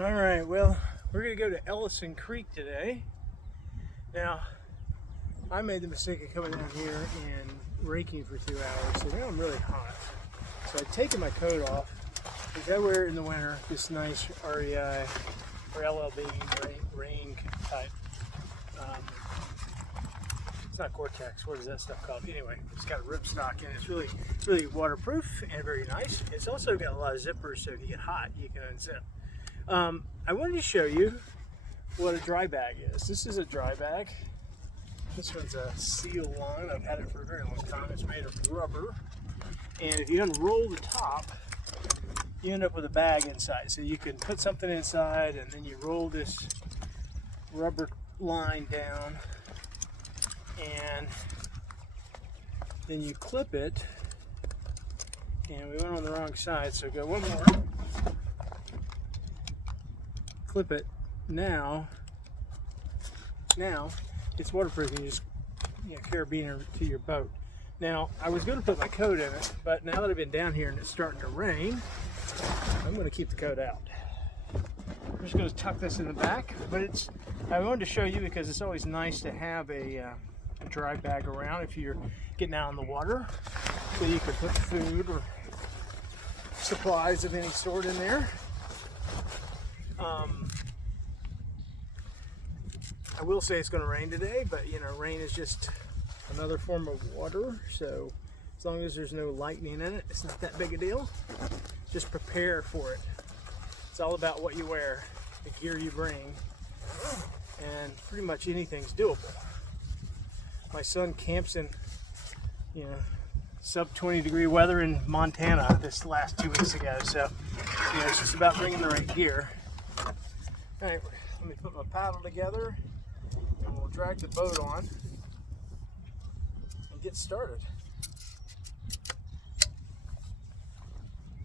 All right, well, we're gonna go to Ellyson Creek today. Now, I made the mistake of coming down here and raking for 2 hours, so now I'm really hot. So I've taken my coat off because I wear it in the winter, this nice REI or LLB rain type. It's not Gore-Tex, what is that stuff called? Anyway, it's got a ripstock and it's really waterproof and very nice. It's also got a lot of zippers, so if you get hot, you can unzip. I wanted to show you what a dry bag is. This is a dry bag. This one's a seal line. I've had it for a very long time. It's made of rubber. And if you unroll the top, you end up with a bag inside. So you can put something inside and then you roll this rubber line down and then you clip it. And we went on the wrong side, so go one more. Clip it. Now it's waterproof. You just carabiner to your boat. Now I was going to put my coat in it, but now that I've been down here and it's starting to rain, I'm going to keep the coat out. I'm just going to tuck this in the back, but I wanted to show you because it's always nice to have a dry bag around if you're getting out on the water, so you can put food or supplies of any sort in there. I will say it's going to rain today, but rain is just another form of water, so as long as there's no lightning in it, it's not that big a deal. Just prepare for it. It's all about what you wear, the gear you bring, and pretty much anything's doable. My son camps in sub 20-degree weather in Montana this last 2 weeks ago, so it's just about bringing the right gear. All right, let me put my paddle together and we'll drag the boat on and get started.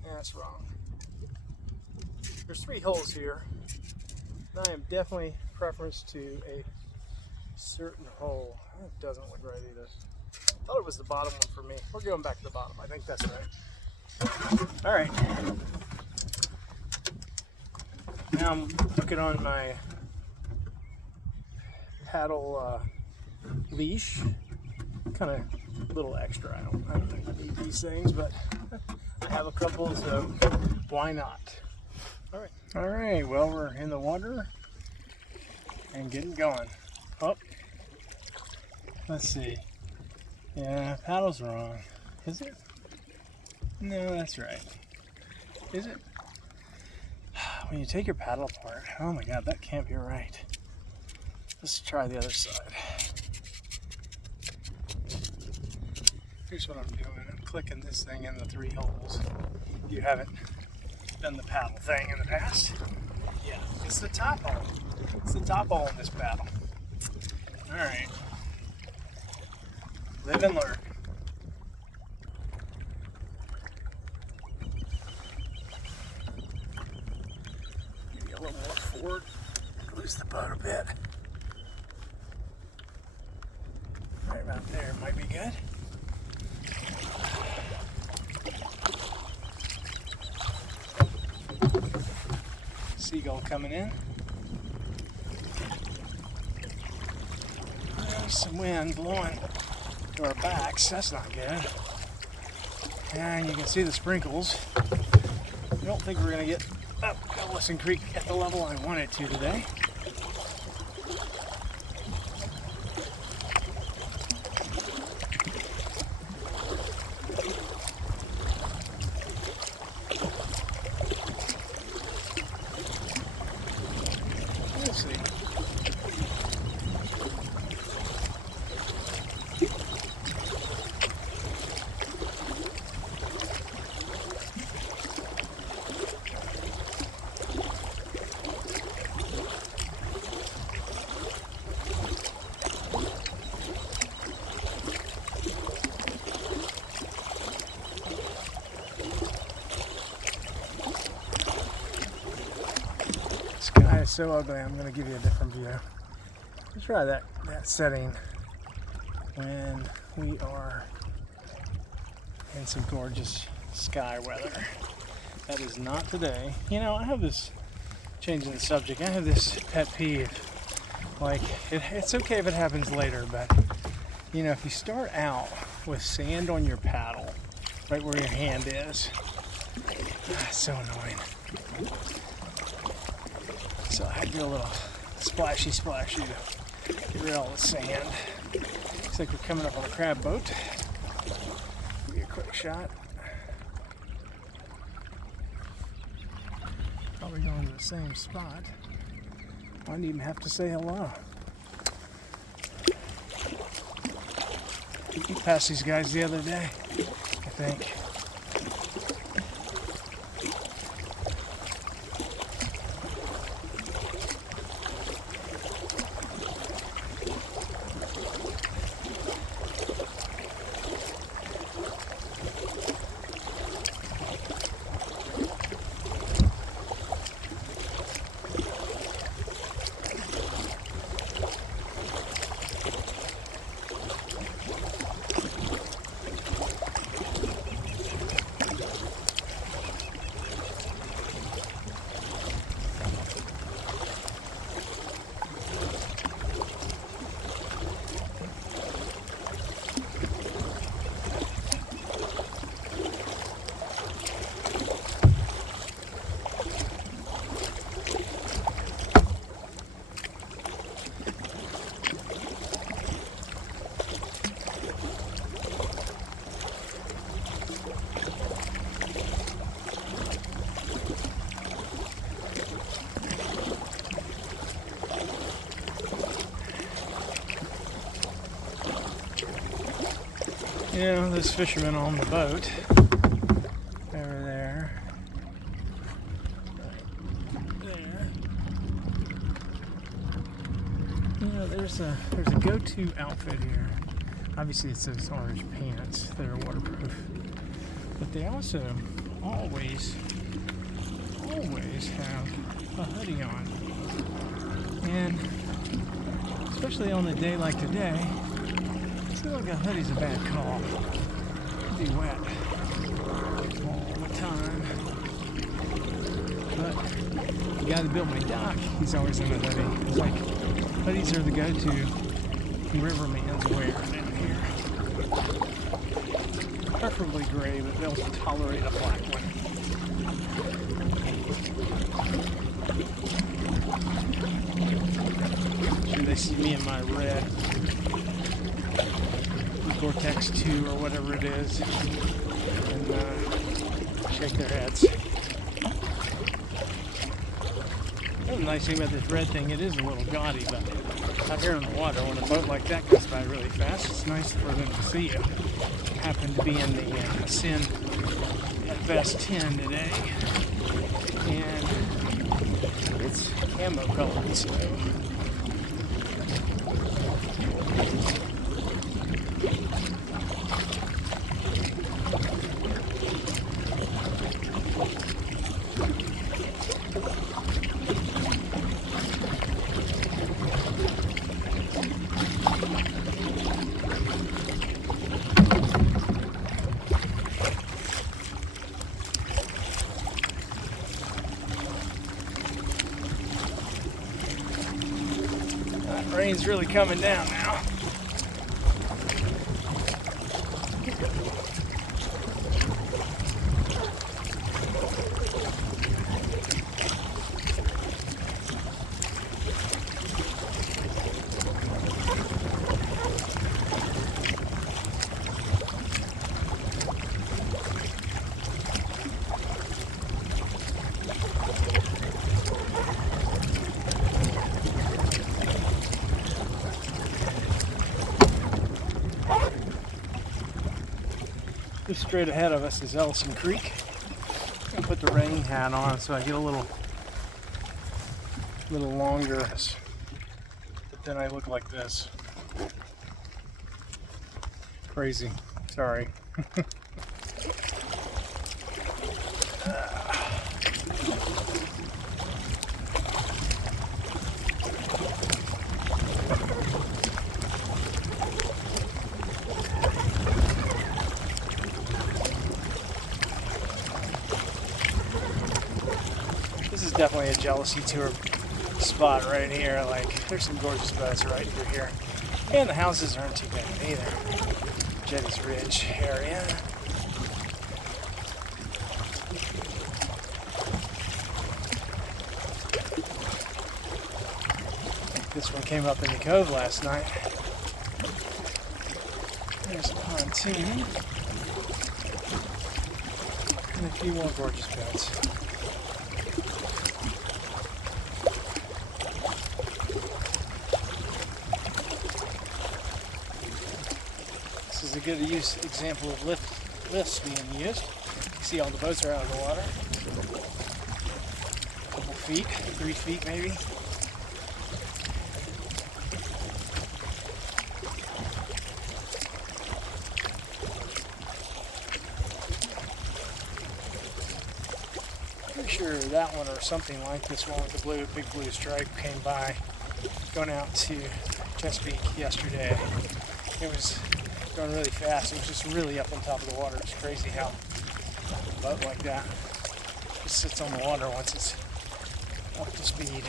That's wrong. There's 3 holes here. I am definitely preference to a certain hole. That doesn't look right either. I thought it was the bottom one for me. We're going back to the bottom. I think that's right. All right. Now I'm looking on my paddle leash. Kind of a little extra. I don't think I need these things, but I have a couple, so why not? All right. All right. Well, we're in the water and getting going. Oh, let's see. Yeah, paddle's wrong. Is it? No, that's right. Is it? When you take your paddle apart, oh my God, that can't be right. Let's try the other side. Here's what I'm doing. I'm clicking this thing in the 3 holes. You haven't done the paddle thing in the past? Yeah, it's the top hole. It's the top hole in this paddle. All right. Live and learn. Maybe a little more forward. Lose the boat a bit. Right about there might be good. Seagull coming in. There's some wind blowing to our backs. That's not good. And you can see the sprinkles. I don't think we're going to get up Ellyson Creek at the level I wanted to today. We'll see. Sky is so ugly, I'm going to give you a different view. Let's try that setting when we are in some gorgeous sky weather. That is not today. I have this changing the subject, I have this pet peeve. Like, it's okay if it happens later, but you know, if you start out with sand on your paddle, right where your hand is, it's so annoying. So I do a little splashy to get rid of all the sand. Looks like we're coming up on a crab boat. Give me a quick shot. Probably going to the same spot. I didn't even have to say hello. We passed these guys the other day, I think. You know, those fishermen on the boat over there, you know, there's a go-to outfit here. Obviously it's those orange pants that are waterproof, but they also always have a hoodie on, and especially on a day like today, I feel like a hoodie's a bad call. It'd be wet all the time. But the guy that built my dock, he's always in a hoodie. It's like, hoodies are the go-to riverman's wear down here. Preferably gray, but they'll tolerate a black one. Sure they see me in my red Gore-Tex 2 or whatever it is, and shake their heads. The nice thing about this red thing, it is a little gaudy, but out here in the water, when a boat like that goes by really fast, it's nice for them to see you. I happen to be in the Sin Vest 10 today, and it's camo colored, so rain's really coming down now. Just straight ahead of us is Ellyson Creek. I'm gonna put the rain hat on so I get a little longer, but then I look like this. Crazy. Sorry. definitely a jealousy tour spot right here. Like, there's some gorgeous boats right through here. And the houses aren't too bad either. Jetty's Ridge area. This one came up in the cove last night. There's a pontoon. And a few more gorgeous boats. This is a good example of lifts being used. You see all the boats are out of the water. A couple feet, 3 feet maybe. Pretty sure that one or something like this one with the big blue stripe came by going out to Chesapeake yesterday. It was going really fast. It was just really up on top of the water. It's crazy how a boat like that just sits on the water once it's up to speed.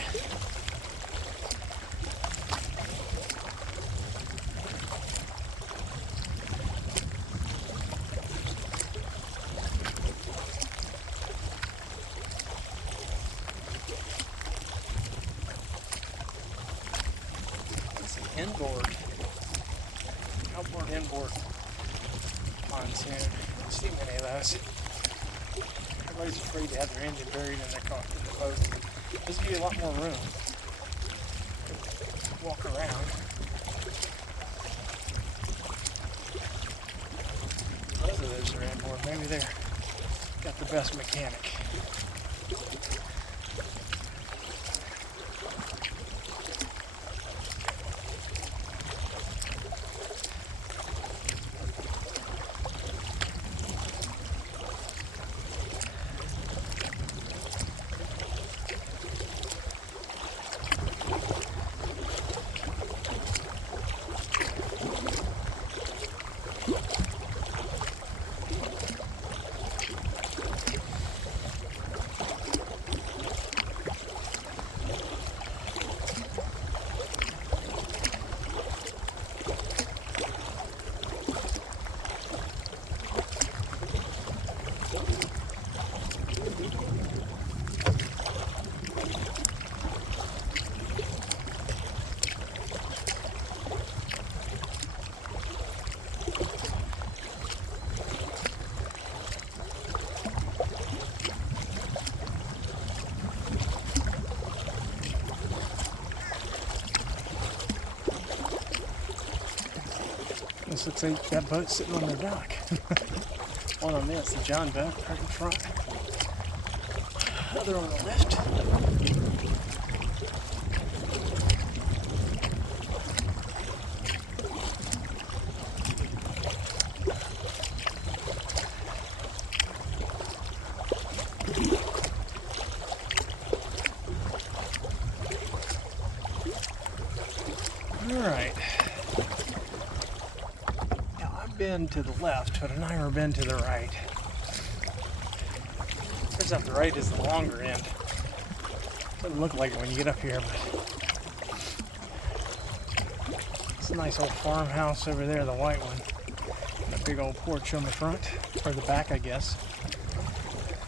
Inboard, outboard, inboard pontoon. I don't see many of those. Everybody's afraid to have their engine buried in their car, in the boat. This gives you a lot more room to walk around. Both of those are inboard. Maybe they're got the best mechanic. This looks like that boat's sitting on the dock. One on this, the John boat right in front. Other on the left. All right. Been to the left, but I've never been to the right. Turns out the right is the longer end. Doesn't look like it when you get up here, but it's a nice old farmhouse over there, the white one. And a big old porch on the front, or the back, I guess.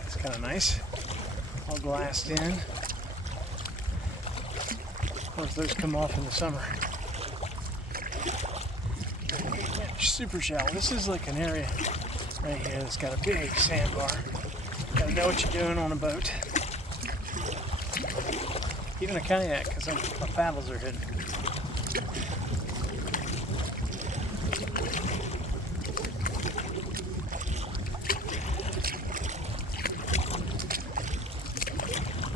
It's kind of nice. All glassed in. Of course, those come off in the summer. Super shallow. This is like an area right here that's got a big sandbar. Gotta know what you're doing on a boat. Even a kayak, because my paddles are hidden.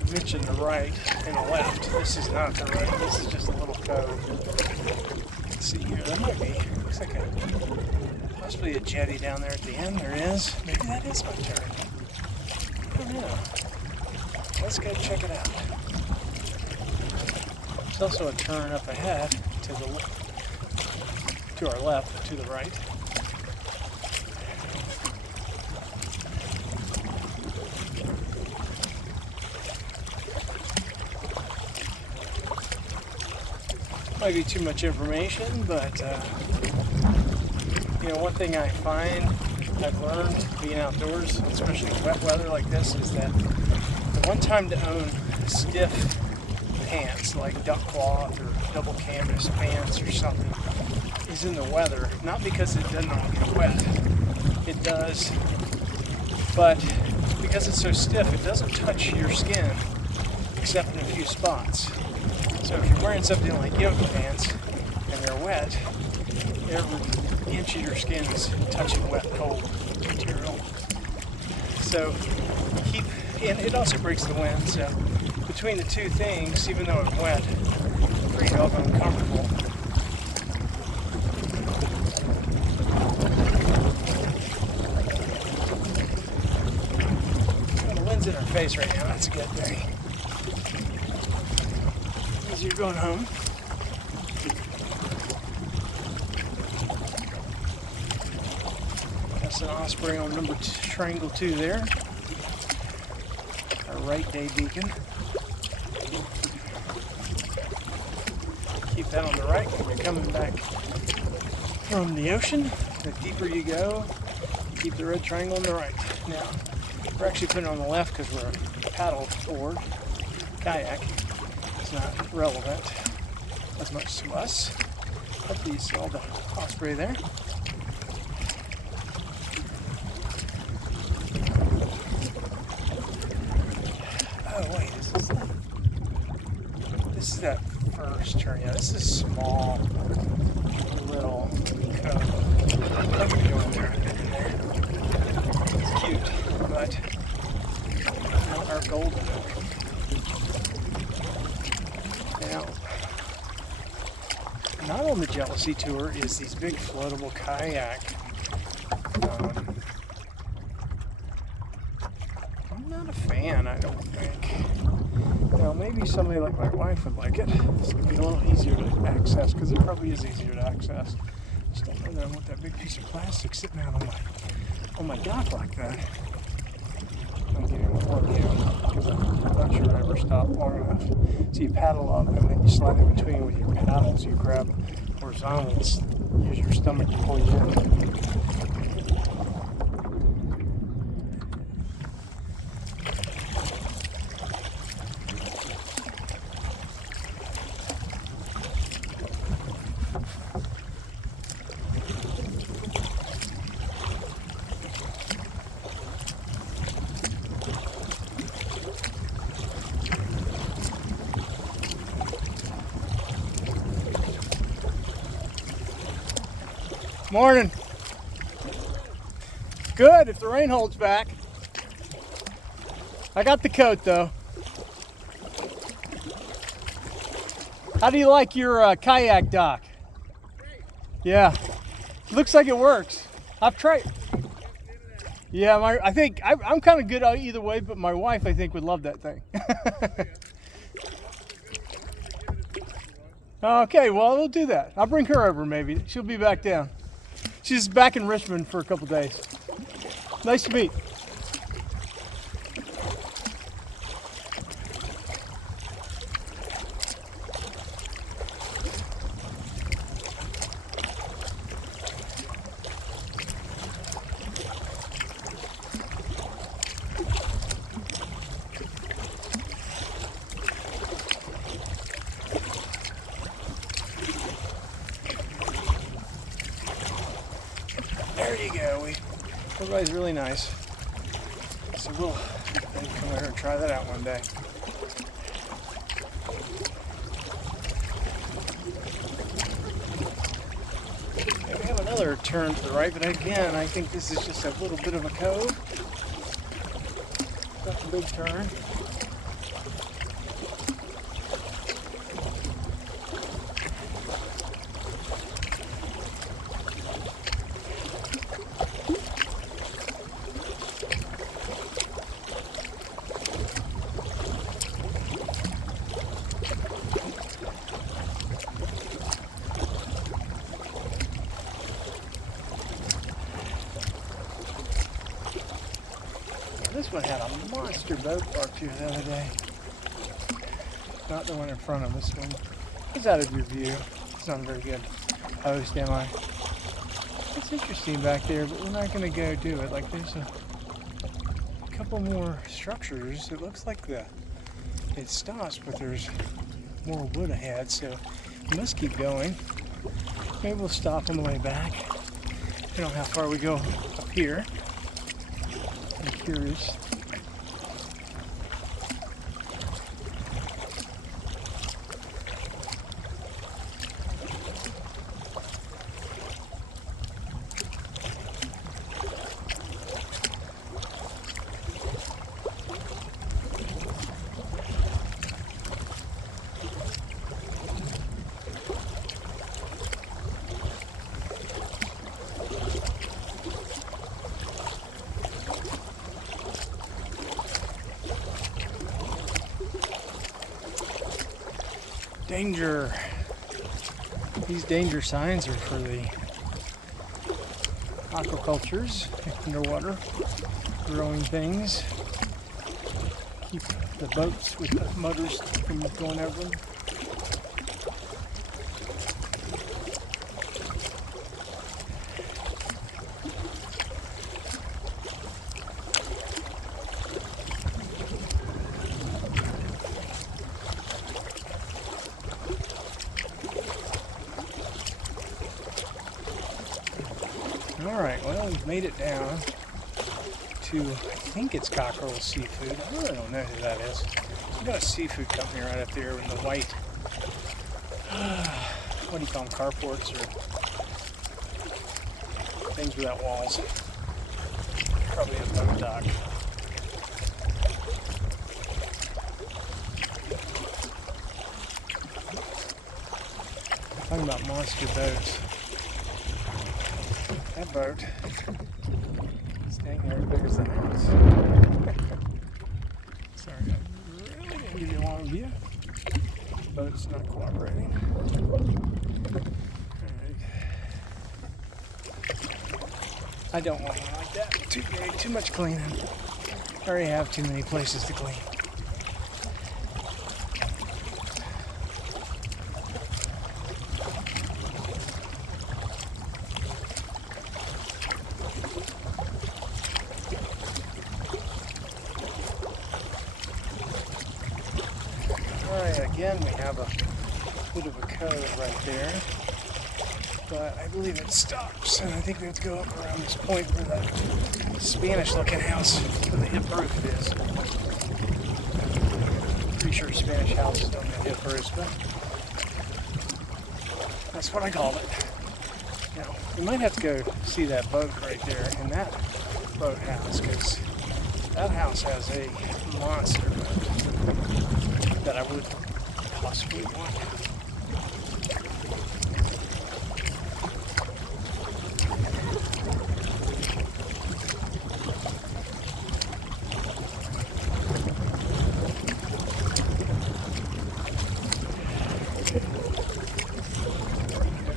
I mentioned the right and the left. This is not the right. This is just a little cove. Let's see here. There might be. Looks like possibly a jetty down there at the end. There is. Maybe that is my turn. I don't know. Let's go check it out. There's also a turn up ahead to our left, but to the right. Might be too much information, but you know, one thing I find I've learned being outdoors, especially in wet weather like this, is that the one time to own stiff pants like duck cloth or double canvas pants or something is in the weather. Not because it doesn't all get wet, it does, but because it's so stiff, it doesn't touch your skin except in a few spots. So if you're wearing something like yoga pants and they're wet, every inch of your skin is touching wet, cold material. So and it also breaks the wind. So between the two things, even though I'm wet, I'm pretty doggone comfortable. Well, the wind's in our face right now. That's a good thing. As you're going home. That's an osprey on number triangle 2 there. Our right day beacon. Keep that on the right when you're coming back from the ocean. The deeper you go, keep the red triangle on the right. Now, we're actually putting it on the left because we're a paddle board, kayak. It's not relevant as much to us. Hopefully you saw the osprey there. Oh wait, this is that first turn. Yeah, this is small little cove. I'm gonna go in there. It's cute, but not our golden oak. Now, not on the Jealousy tour is these big floatable kayak. I'm not a fan, I don't think. Now, maybe somebody like my wife would like it. It's going to be a little easier to access, because it probably is easier to access. Just don't know that I want that big piece of plastic sitting out on my dock like that. I'm getting a plug in, because I'm not sure I ever stop long enough. So you paddle up, and then you slide in between with your paddles. You grab horizontally and use your stomach to pull you in. Morning. Good, if the rain holds back. I got the coat though. How do you like your kayak dock? Yeah, looks like it works. I've tried. Yeah, I think I'm kind of good either way, but my wife I think would love that thing. Okay, well we'll do that. I'll bring her over maybe. She'll be back down. She's back in Richmond for a couple days. Nice to meet. There you go. Everybody's really nice. So we'll maybe come over and try that out one day. Okay, we have another turn to the right, but again, I think this is just a little bit of a cove. Not a big turn. This one had a monster boat parked here the other day. Not the one in front of us. One is out of your view. That's not a very good host, am I? It's interesting back there, but we're not going to go do it. Like, there's a couple more structures. It looks like it stops, but there's more wood ahead, so we must keep going. Maybe we'll stop on the way back. I don't know how far we go up here. I'm curious. Danger. These danger signs are for the aquacultures, underwater growing things. Keep the boats with the motors from going over them. Alright, well, we've made it down to, I think it's Cockerel Seafood. I really don't know who that is. We've got a seafood company right up there in the white, what do you call them, carports or things without walls. Probably a boat dock. Talking about monster boats. That boat is dang near as big as the house. Sorry, I really didn't give you a long view. The boat's not cooperating. Alright. I don't want one like that. Too big, too much cleaning. I already have too many places to clean. Again, we have a bit of a cove right there, but I believe it stops, and I think we have to go up around this point where the Spanish-looking house with the hip roof is. Pretty sure Spanish houses don't have hip roofs, but that's what I called it. Now, we might have to go see that boat right there in that boathouse, because that house has a monster boat that I would possibly want.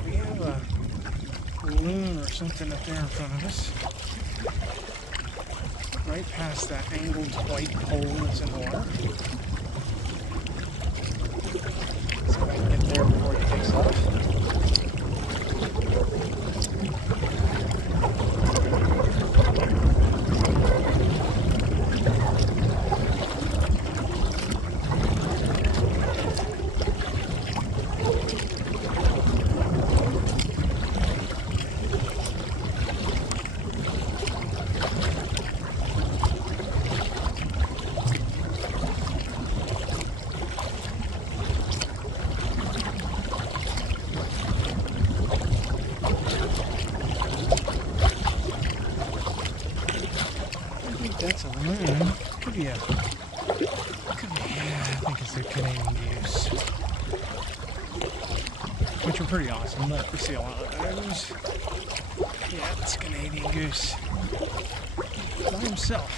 We have a balloon or something up there in front of us. Right past that angled white pole that's in the water. Get there before it takes off. That's a loon. Could be, I think it's a Canadian goose. Which are pretty awesome, but we see a lot of those. Yeah, it's a Canadian goose. By himself.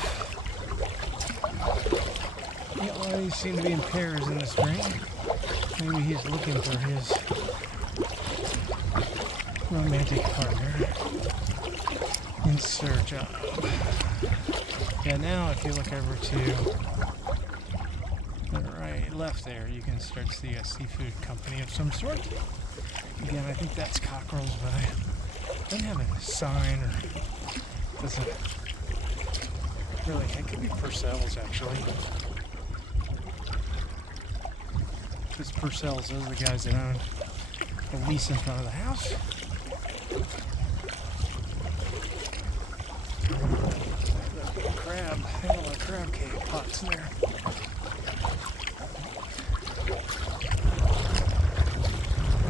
He always seems to be in pairs in the spring. Maybe he's looking for his romantic partner in search of. Yeah, now if you look over to the right, right left there, you can start to see a seafood company of some sort. Again, I think that's Cockerel's, but I don't have a sign or doesn't really. It could be Purcell's actually. Because Purcell's, those are the guys that own the lease in front of the house. Crab, they have a lot of crab cake pots there.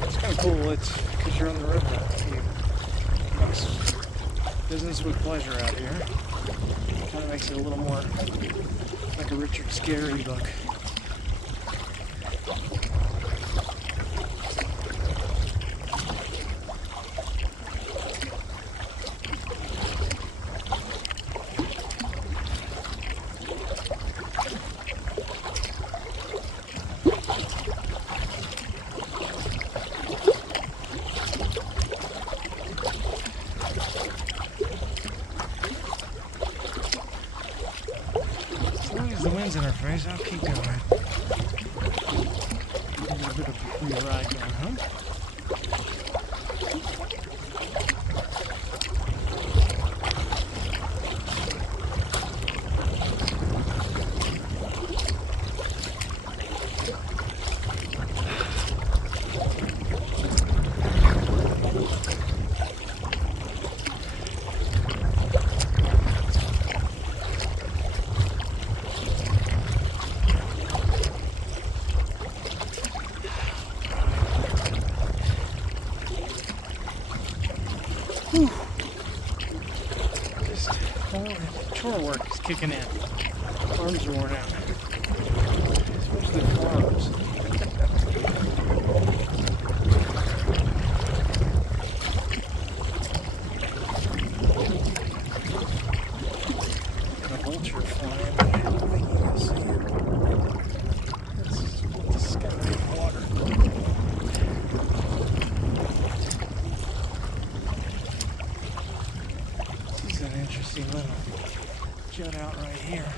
It's kind of cool. It's because you're on the river. You mix business with pleasure out here. Kind of makes it a little more like a Richard Scarry book. The wind's in our face, I'll keep going. A little bit of a free ride going home. Just chore work is kicking in. Arms are worn out. Especially the forearms. The vulture flying. I don't think you can see it. It's disgusting water. An interesting little jut out right here.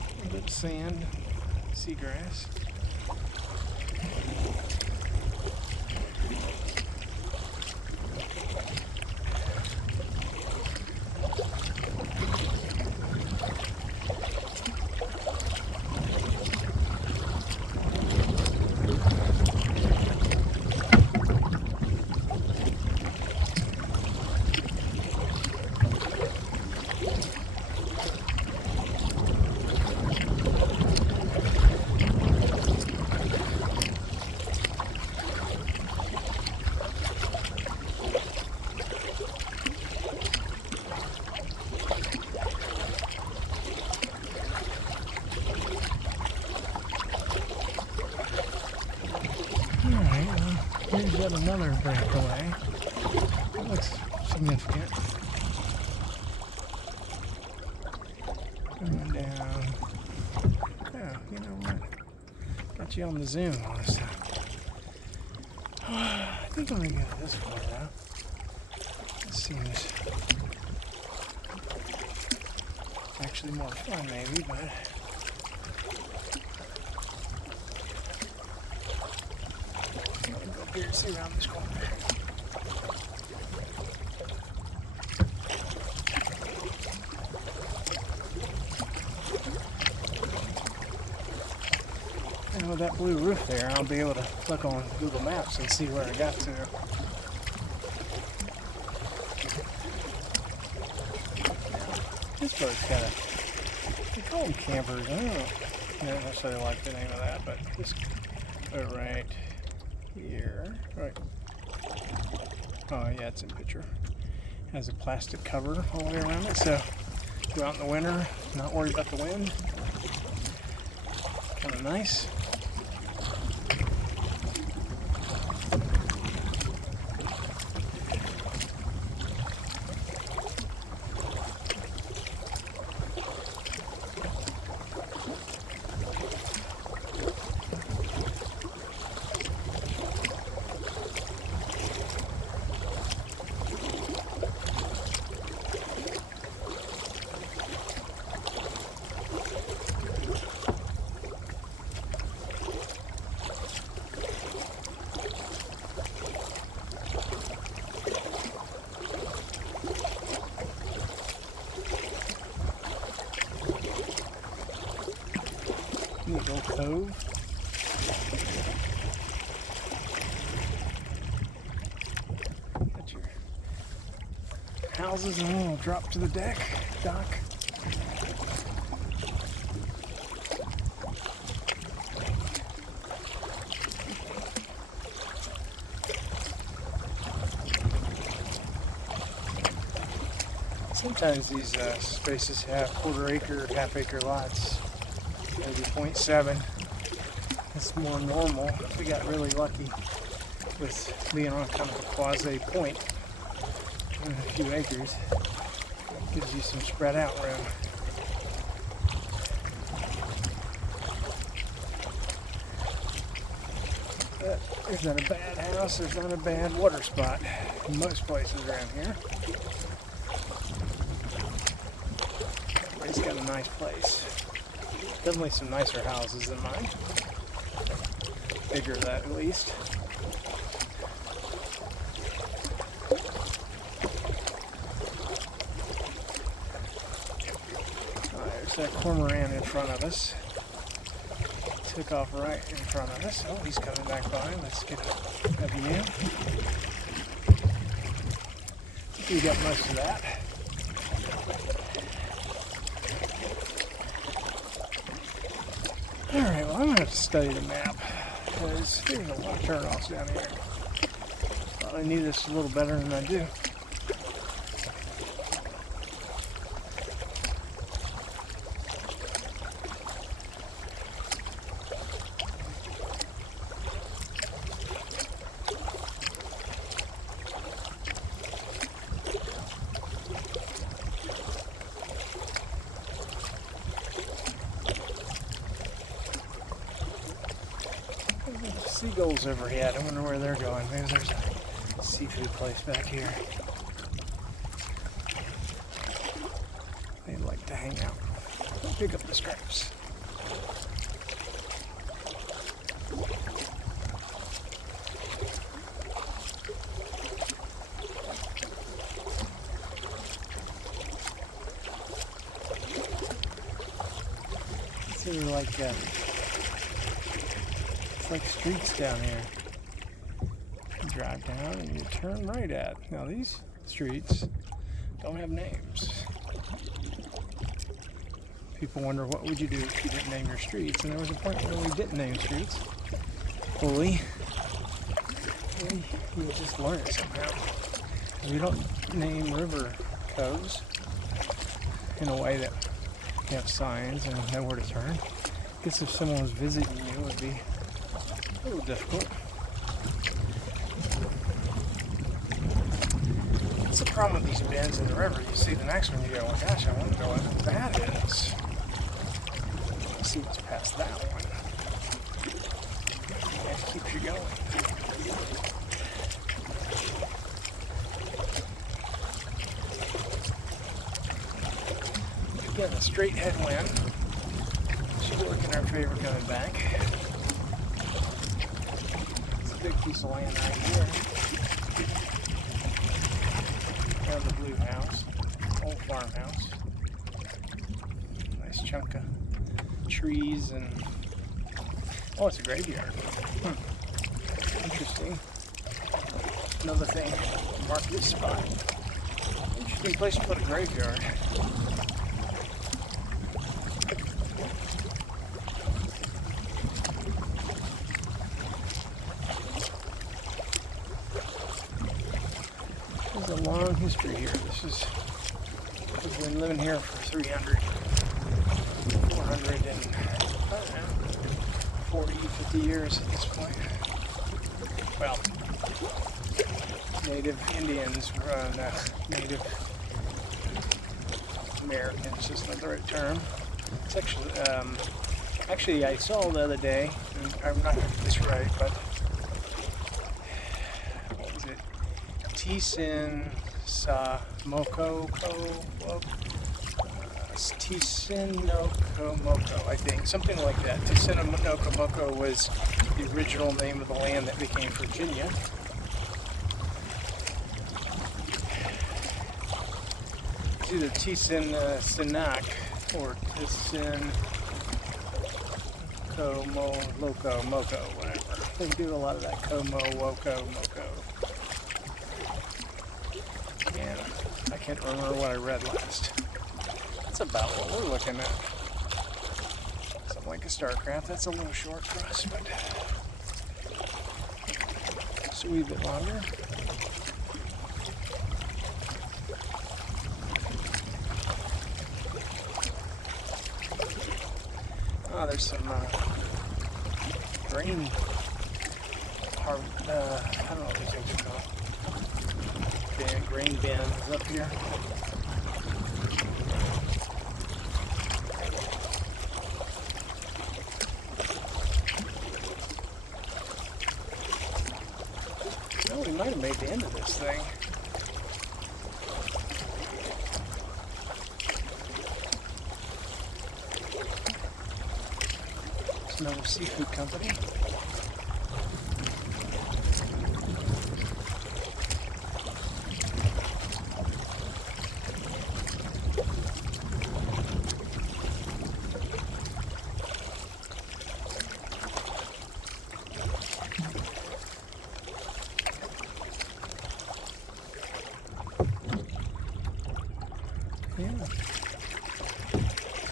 A little bit of sand, seagrass. Here's yet another breakaway. That looks significant. Going down. Oh, you know what? Got you on the zoom all this time. I think I'm gonna get this far out. It seems actually more fun maybe, but here, see around this corner. And with that blue roof there, I'll be able to click on Google Maps and see where I got to. This bird's got a, they call them campers. I don't necessarily like the name of that, but this right here, right. Oh yeah, it's in picture. Has a plastic cover all the way around it, so go out in the winter, not worry about the wind. Kind of nice. cove. Got your houses and a little drop to the dock. Sometimes these spaces have quarter-acre, half-acre lots, maybe 0.7. It's more normal. We got really lucky with being on kind of a quasi-point and a few acres. Gives you some spread-out room. But there's not a bad house. There's not a bad water spot in most places around here. It's got a nice place. Definitely some nicer houses than mine. Bigger, that at least. There's that cormorant in front of us. Took off right in front of us. Oh, he's coming back by. Let's get a view. I think we got most of that. Alright, well, I'm going to have to study the map, because there's a lot of turnoffs down here. Thought I knew this a little better than I do. Seagulls overhead. I wonder where they're going. Maybe there's a seafood place back here. They like to hang out. Pick up the scraps. It's sort of like streets down here. You drive down and you turn right at. Now these streets don't have names. People wonder, what would you do if you didn't name your streets? And there was a point where we didn't name streets fully. And you just learn it somehow. We don't name river coves in a way that you have signs and know where to turn. I guess if someone was visiting you, it would be a little difficult. That's the problem with these bends in the river. You see the next one, you go, well, gosh, I want to go where that is. Let's see what's past that one. It keeps you going. Again, a straight headwind should work in our favor coming back. Big piece of land right here. Down the blue house, old farmhouse. Nice chunk of trees and oh, it's a graveyard. Interesting. Another thing, mark this spot. Interesting place to put a graveyard. There's a long history here. We've been living here for 300, 400 and, I don't know, 40, 50 years at this point. Well, Native Indians, Native Americans is not the right term. It's actually I saw the other day, and I'm not going to get this right, but what was it? Ellyson Tisinokomoko, I think, something like that. Tisinokomoko was the original name of the land that became Virginia. It's either Sinak or Tisin. Loco, Moco, whatever. They do a lot of that Como, Woco, Moco. And I can't remember what I read last. That's about what we're looking at. Something like a StarCraft. That's a little short for us, but just a wee bit longer. Oh, there's some grain. I don't know what these things are called. Grain bins up here. Well, we might have made the end of this thing. It's another seafood company. Yeah,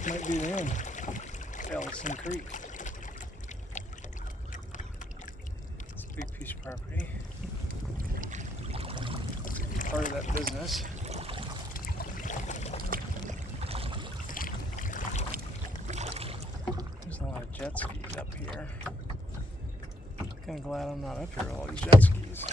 might be the end. Ellyson Creek. It's a big piece of property. Part of that business. There's a lot of jet skis up here. I'm kind of glad I'm not up here with all these jet skis.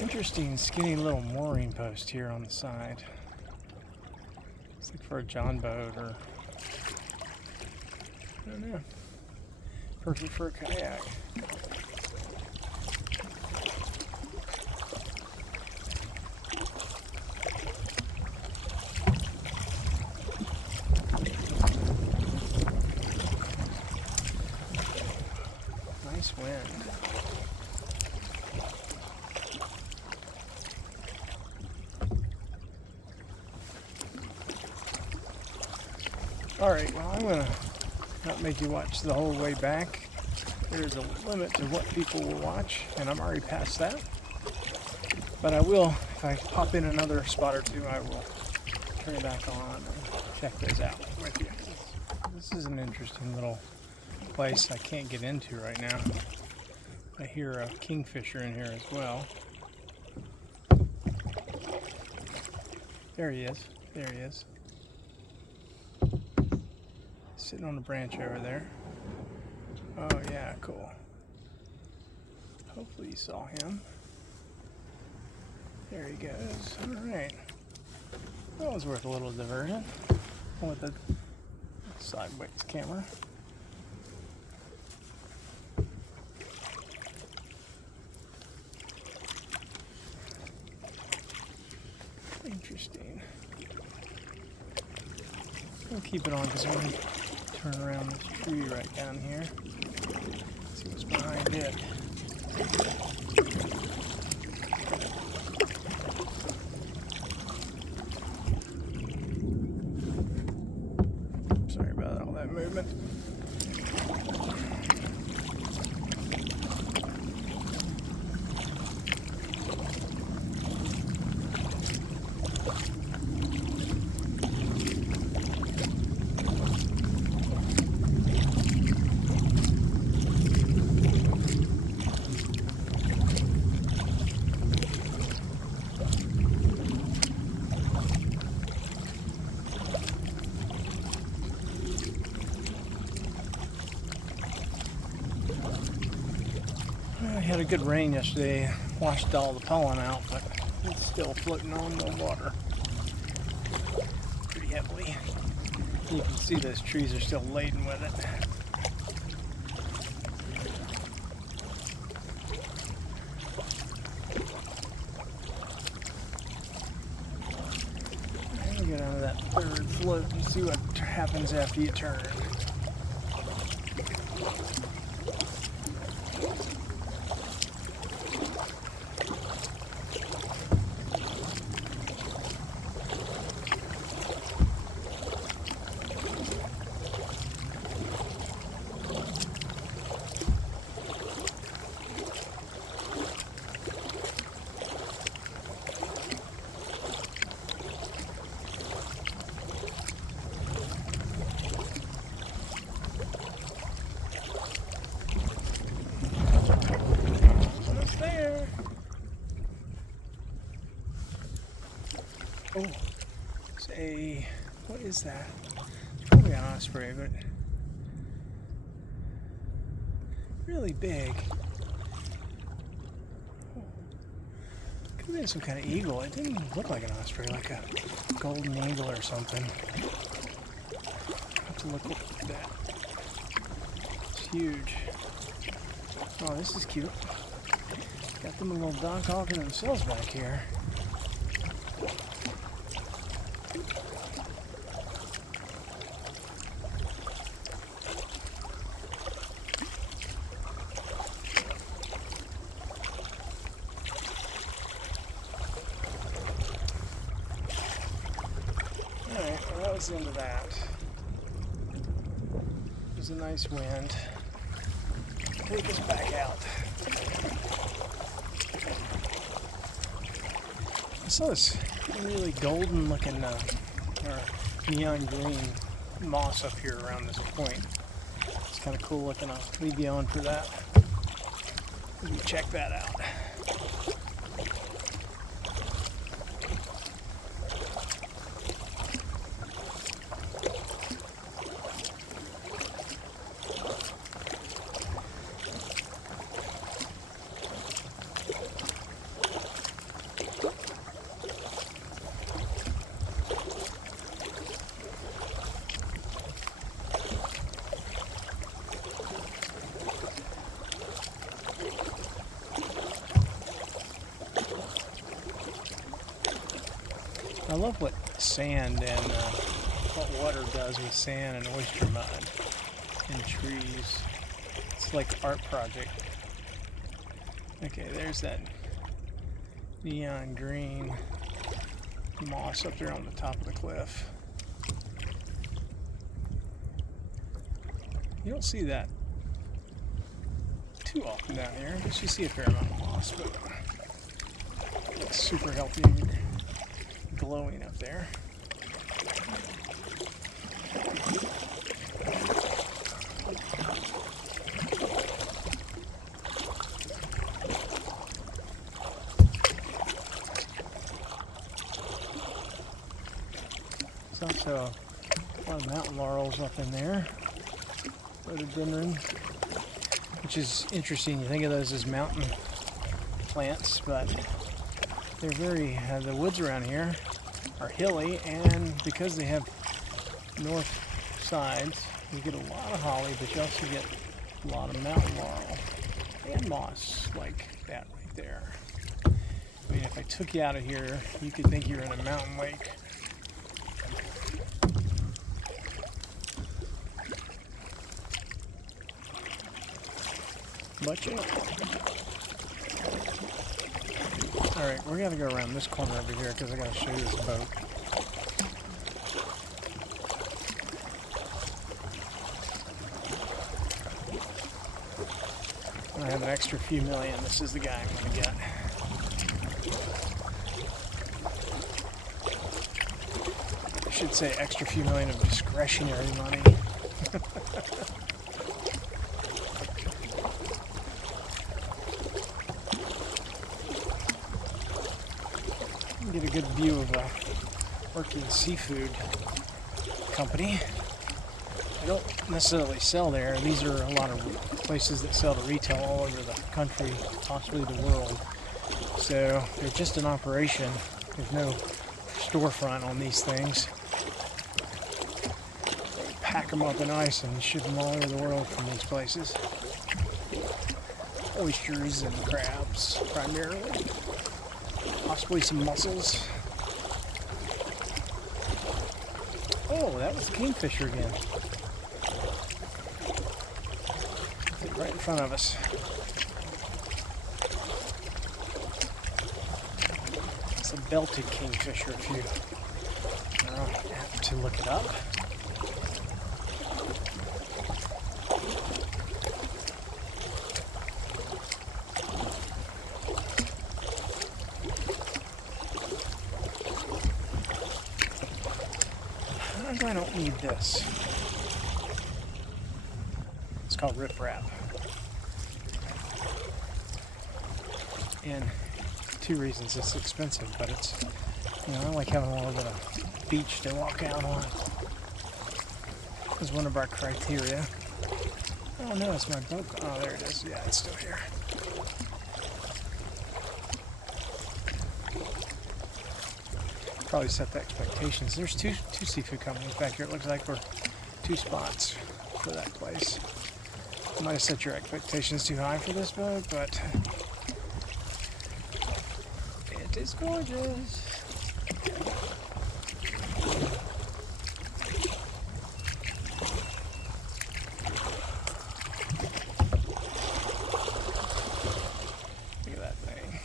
Interesting skinny little mooring post here on the side. It's like for a John boat or I don't know. Perfect for a kayak. Nice wind. Alright, well, I'm going to not make you watch the whole way back. There's a limit to what people will watch, and I'm already past that. But I will, if I pop in another spot or two, I will turn it back on and check those out with you. This is an interesting little place I can't get into right now. I hear a kingfisher in here as well. There he is. There he is. Sitting on a branch over there. Oh yeah, cool. Hopefully you saw him. There he goes. Alright. That was worth a little diversion with the sideways camera. Interesting. I'll keep it on because we're going to turn around this tree right down here. See what's behind it. Sorry about all that movement. had a good rain yesterday, washed all the pollen out, but it's still floating on the water pretty heavily. You can see those trees are still laden with it. I'm gonna get onto that third float and see what happens after you turn. Oh, it's a, what is that? It's probably an osprey, but really big. Could have been some kind of eagle. It didn't look like an osprey, like a golden eagle or something. I'll have to look at that. It's huge. Oh, this is cute. Got them a little dog talking to themselves back here. Alright, well that was the end of that. It was a nice wind. Take us back out. I saw this really golden looking or neon green moss up here around this point. It's kind of cool looking. I'll leave you on for that. Let me check that out. I love what sand and what water does with sand and oyster mud and trees. It's like an art project. Okay, there's that neon green moss up there on the top of the cliff. You don't see that too often down here. I guess you see a fair amount of moss, but it's super healthy and glowing up there. There's also a lot of mountain laurels up in there, rhododendron, which is interesting. You think of those as mountain plants, but they're very, the woods around here are hilly, and because they have north sides, you get a lot of holly, but you also get a lot of mountain laurel and moss like that right there. I mean, if I took you out of here, you could think you're in a mountain lake. But you know. Alright, we're gonna go around this corner over here because I gotta show you this boat. I have an extra few million. This is the guy I'm gonna get. I should say extra few million of discretionary money. Get a good view of a working seafood company. They don't necessarily sell there. These are a lot of places that sell to retail all over the country, possibly the world. So they're just an operation. There's no storefront on these things. They pack them up in ice and ship them all over the world from these places. Oysters and crabs primarily. Possibly some mussels. Oh, that was the kingfisher again. Right in front of us. It's a belted kingfisher if you have to look it up. I don't need this. It's called riprap. And 2 reasons: it's expensive, but it's, I like having a little bit of beach to walk out on. Is one of our criteria. Oh no, it's my boat. Oh, there it is. Yeah, it's still here. Probably set the expectations. There's two seafood companies back here. It looks like we're 2 spots for that place. You might have set your expectations too high for this boat, but it is gorgeous. Look at that thing.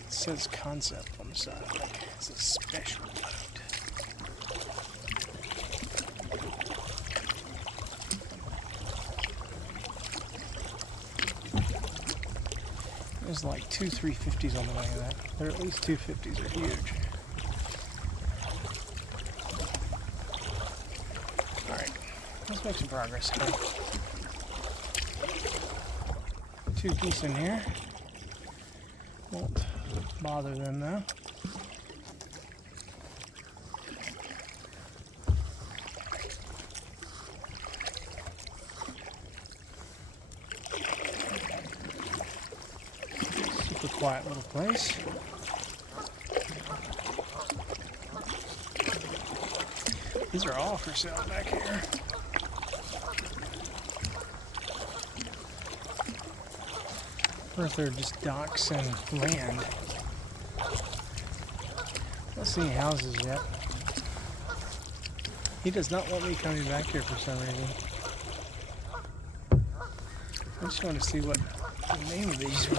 It says concept on the side, like it's a special boat. There's like 2 350s on the way of that. There are at least 2 50s. They're huge. Alright, let's make some progress. 2 geese in here. Won't bother them though. Super quiet little place. These are all for sale back here. Or if they're just docks and land. Not seeing houses yet. He does not want me coming back here for some reason. I just want to see what the name of these were.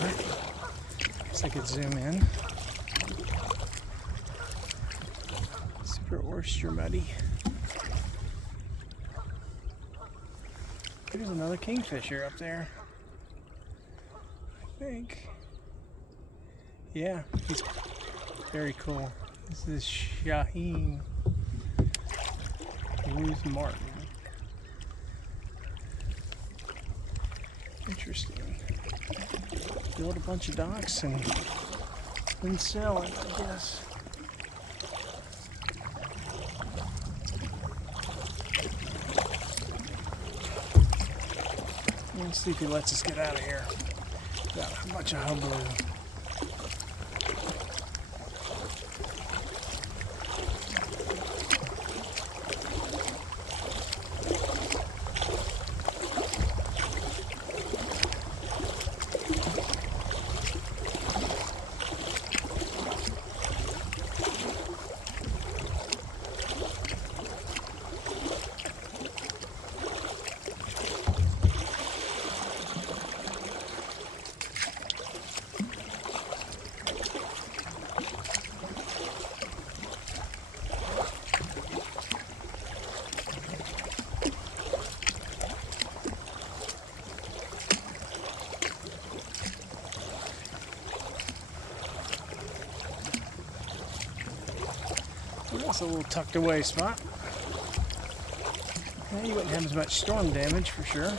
Guess I could zoom in. Super oyster muddy. There's another kingfisher up there. I think. Yeah, he's very cool. This is Shaheen Ruth Martin. Interesting. Build a bunch of docks and then sell it, I guess. Let's see if he lets us get out of here. Got a bunch of hubbub. That's a little tucked away spot. Yeah, you wouldn't have as much storm damage for sure.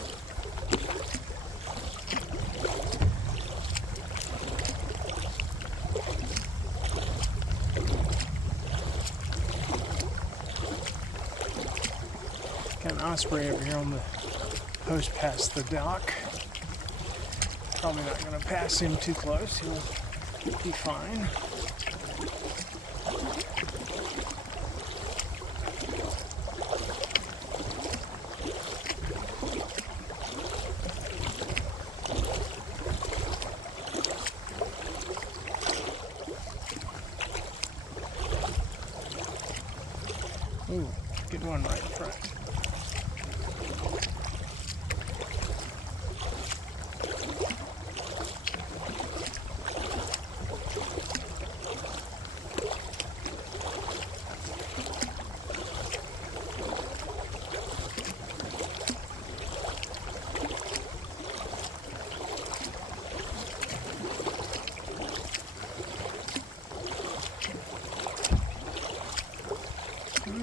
Got an osprey over here on the post past the dock. Probably not going to pass him too close. He'll be fine. Ooh, good one right in front.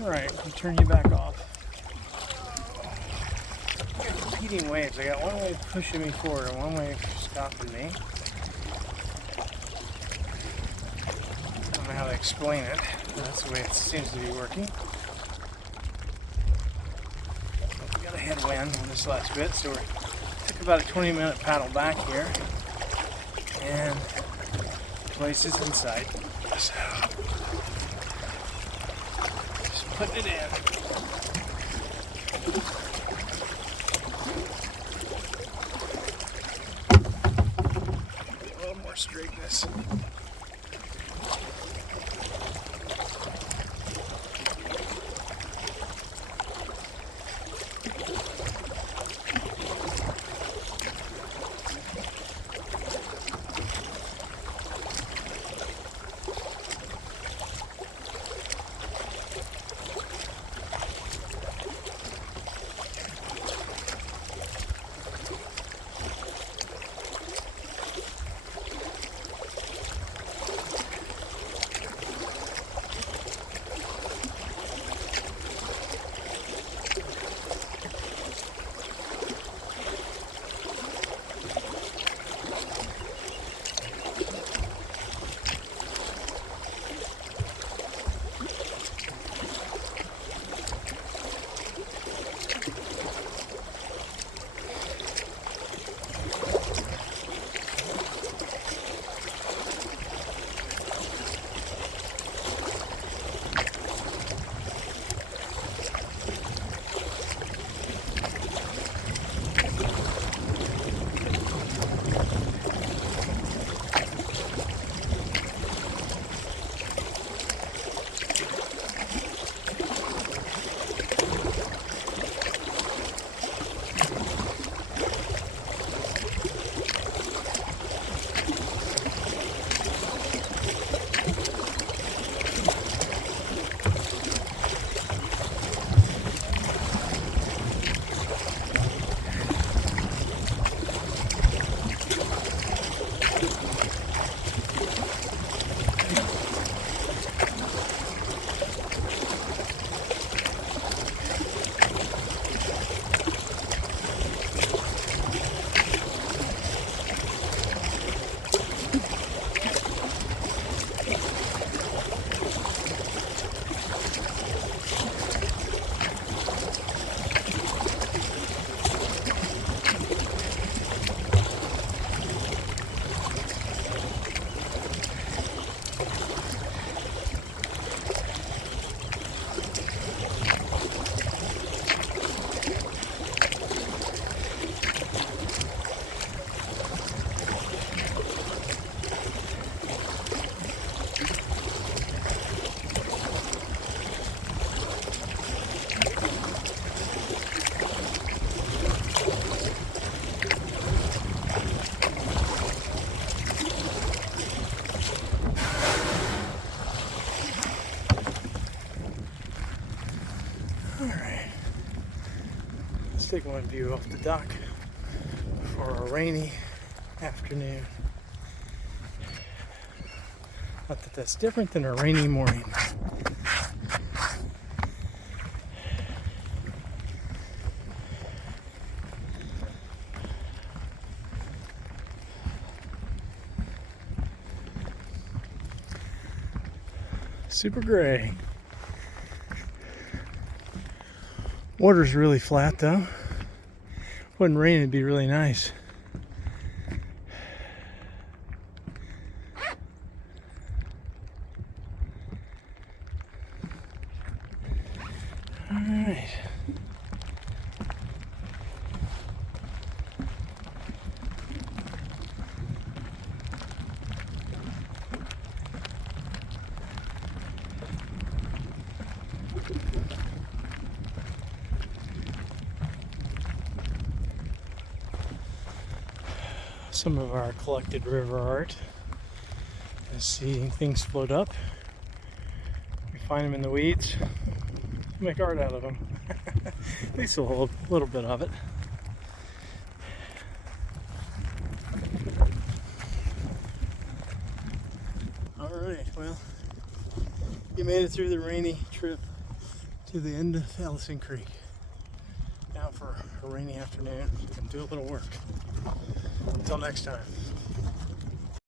Alright, I'll turn you back off. I got competing waves. I got one wave pushing me forward and one wave stopping me. I don't know how to explain it, but that's the way it seems to be working. We got a headwind on this last bit, so we took about a 20-minute paddle back here, and the place is in sight. So, putting it in. Get a little more straightness. Take one view off the dock for a rainy afternoon. Not that that's different than a rainy morning. Super gray. Water's really flat though. Wouldn't rain, it'd be really nice. All right. Some of our collected river art. As seeing things float up. We find them in the weeds. Make art out of them. At least we'll hold a little bit of it. Alright, well, you made it through the rainy trip to the end of Ellyson Creek. Now for a rainy afternoon and do a little work. Until next time.